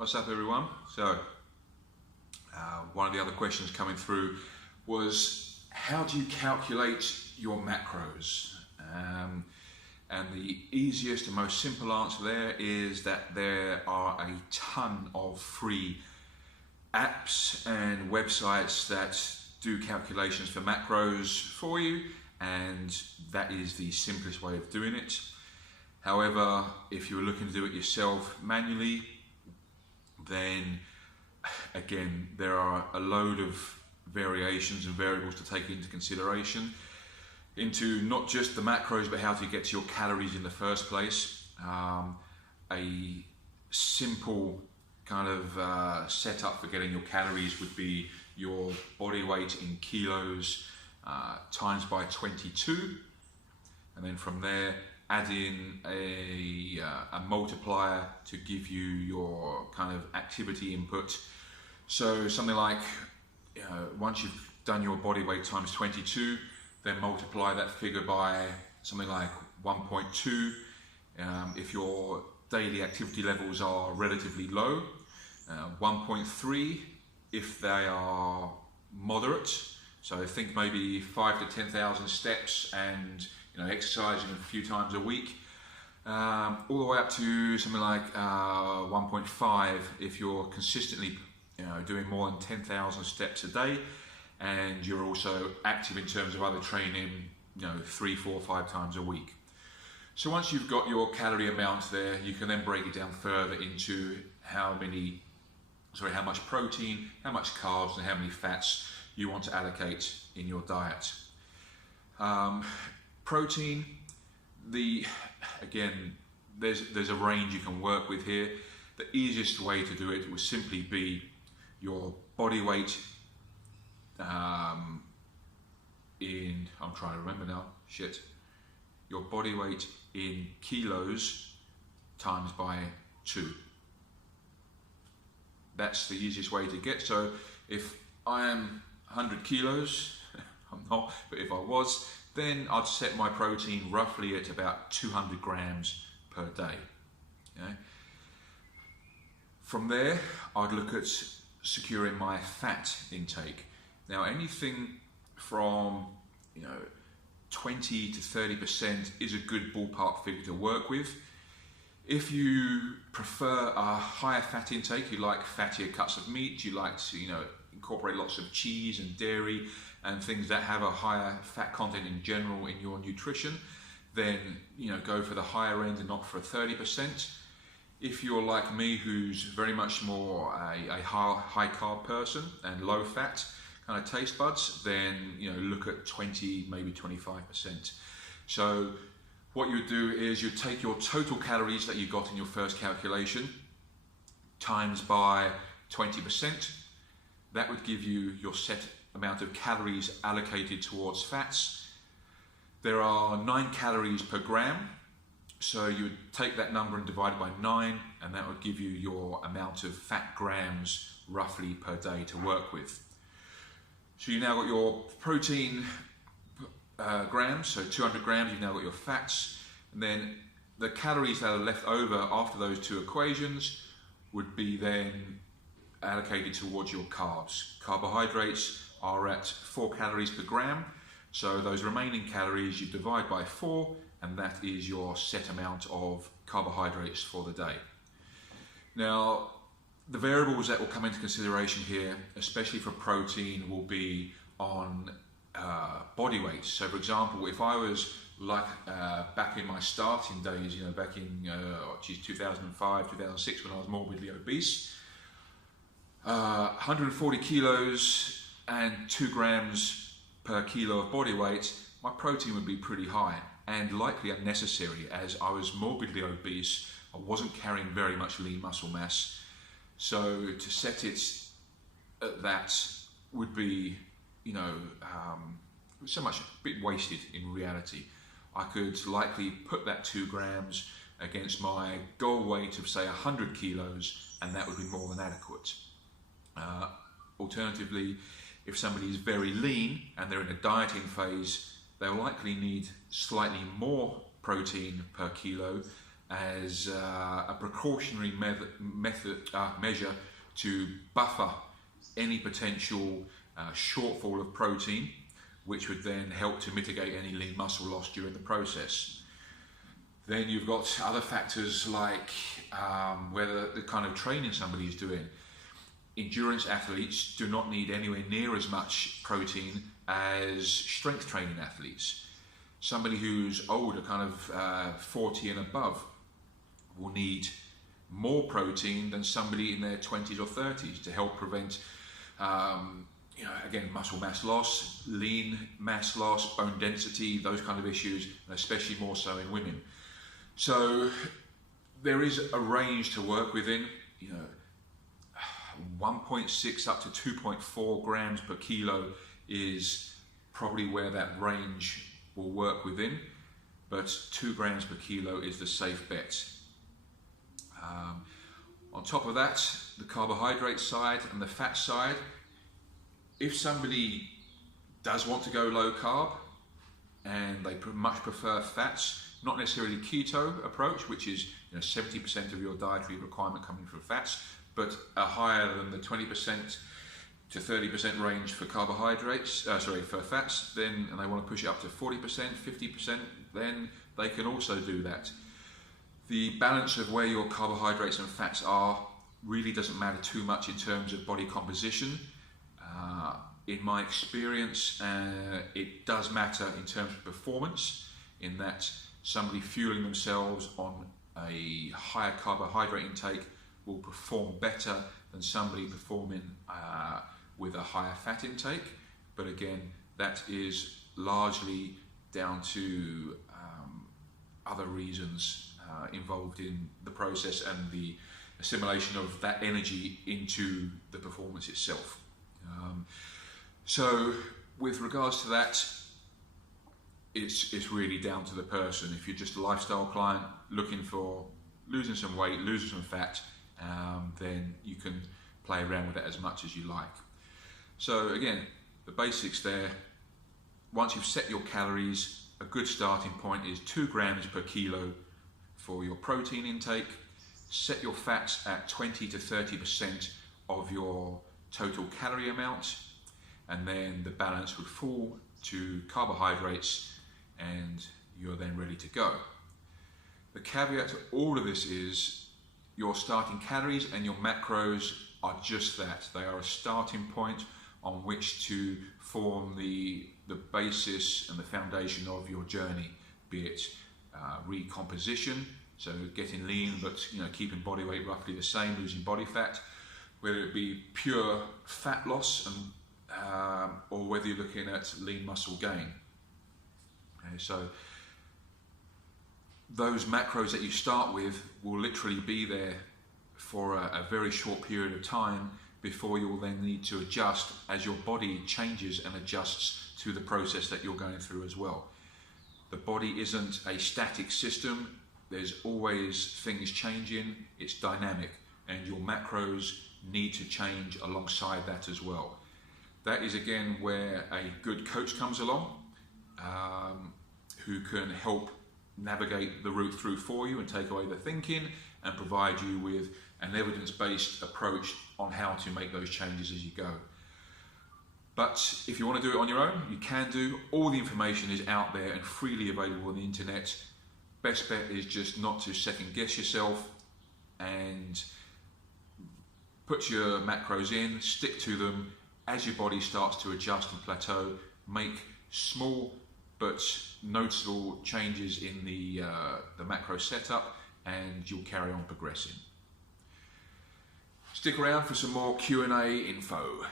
What's up, everyone? So, one of the other questions coming through was, how do you calculate your macros? And the easiest and most simple answer there is that there are a ton of free apps and websites that do calculations for macros for you, and that is the simplest way of doing it. However, if you're looking to do it yourself manually, then again, there are a load of variations and variables to take into consideration into not just the macros, but how to get to your calories in the first place. A simple kind of setup for getting your calories would be your body weight in kilos times by 22, and then from there add in a multiplier to give you your kind of activity input. So something like, once you've done your body weight times 22, then multiply that figure by something like 1.2 if your daily activity levels are relatively low, 1.3 if they are moderate, so think maybe 5 to 10,000 steps and exercising a few times a week, all the way up to something like 1.5 if you're consistently doing more than 10,000 steps a day, and you're also active in terms of other training 3, 4, 5 times a week. So once you've got your calorie amount there, you can then break it down further into how much protein, how much carbs, and how many fats you want to allocate in your diet. Protein, again, there's a range you can work with here. The easiest way to do it would simply be your body weight I'm trying to remember now, your body weight in kilos times by 2. That's the easiest way to get. So if I am 100 kilos, I'm not, but if I was, then I'd set my protein roughly at about 200 grams per day. Okay? From there, I'd look at securing my fat intake. Now, anything from 20 to 30% is a good ballpark figure to work with. If you prefer a higher fat intake, you like fattier cuts of meat, you like to incorporate lots of cheese and dairy and things that have a higher fat content in general in your nutrition, then go for the higher end and not for 30%. If you're like me, who's very much more a high carb person and low fat kind of taste buds, then look at 20, maybe 25%. So what you do is you take your total calories that you got in your first calculation times by 20%. That would give you your set amount of calories allocated towards fats. There are 9 calories per gram, so you would take that number and divide it by 9, and that would give you your amount of fat grams roughly per day to work with. So you've now got your protein grams, so 200 grams, you've now got your fats, and then the calories that are left over after those two equations would be then allocated towards your carbs. Carbohydrates are at 4 calories per gram, so those remaining calories you divide by 4, and that is your set amount of carbohydrates for the day. Now, the variables that will come into consideration here, especially for protein, will be on body weight. So for example, if I was like back in my starting days, back in 2005, 2006, when I was morbidly obese, 140 kilos and 2 grams per kilo of body weight, my protein would be pretty high and likely unnecessary, as I was morbidly obese. I wasn't carrying very much lean muscle mass. So to set it at that would be, so much a bit wasted in reality. I could likely put that 2 grams against my goal weight of say 100 kilos, and that would be more than adequate. Alternatively, if somebody is very lean and they're in a dieting phase, they'll likely need slightly more protein per kilo, as a precautionary measure to buffer any potential shortfall of protein, which would then help to mitigate any lean muscle loss during the process. Then you've got other factors like whether the kind of training somebody is doing. Endurance athletes do not need anywhere near as much protein as strength training athletes. Somebody who's older, kind of 40 and above, will need more protein than somebody in their 20s or 30s to help prevent, again, muscle mass loss, lean mass loss, bone density, those kind of issues, and especially more so in women. So there is a range to work within, 1.6 up to 2.4 grams per kilo is probably where that range will work within, but 2 grams per kilo is the safe bet. On top of that, the carbohydrate side and the fat side, if somebody does want to go low carb and they much prefer fats, not necessarily keto approach, which is 70% of your dietary requirement coming from fats, but higher than the 20% to 30% range for carbohydrates, for fats, then, and they want to push it up to 40%, 50%, then they can also do that. The balance of where your carbohydrates and fats are really doesn't matter too much in terms of body composition. In my experience, it does matter in terms of performance, in that somebody fueling themselves on a higher carbohydrate intake will perform better than somebody performing with a higher fat intake. But again, that is largely down to other reasons involved in the process and the assimilation of that energy into the performance itself. So with regards to that, it's really down to the person. If you're just a lifestyle client looking for losing some weight, losing some fat, then you can play around with it as much as you like. So again, the basics there. Once you've set your calories, a good starting point is 2 grams per kilo for your protein intake. Set your fats at 20 to 30% of your total calorie amount, and then the balance would fall to carbohydrates, and you're then ready to go. The caveat to all of this is your starting calories and your macros are just that. They are a starting point on which to form the basis and the foundation of your journey, be it recomposition, so getting lean but keeping body weight roughly the same, losing body fat, whether it be pure fat loss and or whether you're looking at lean muscle gain. Okay, so those macros that you start with will literally be there for a very short period of time before you will then need to adjust as your body changes and adjusts to the process that you're going through as well. The body isn't a static system. There's always things changing. It's dynamic, and your macros need to change alongside that as well. That is again where a good coach comes along, who can help navigate the route through for you and take away the thinking and provide you with an evidence-based approach on how to make those changes as you go. But if you want to do it on your own, you can do. All the information is out there and freely available on the internet. Best bet is just not to second guess yourself and put your macros in, stick to them. As your body starts to adjust and plateau, make small but noticeable changes in the macro setup, and you'll carry on progressing. Stick around for some more Q&A info.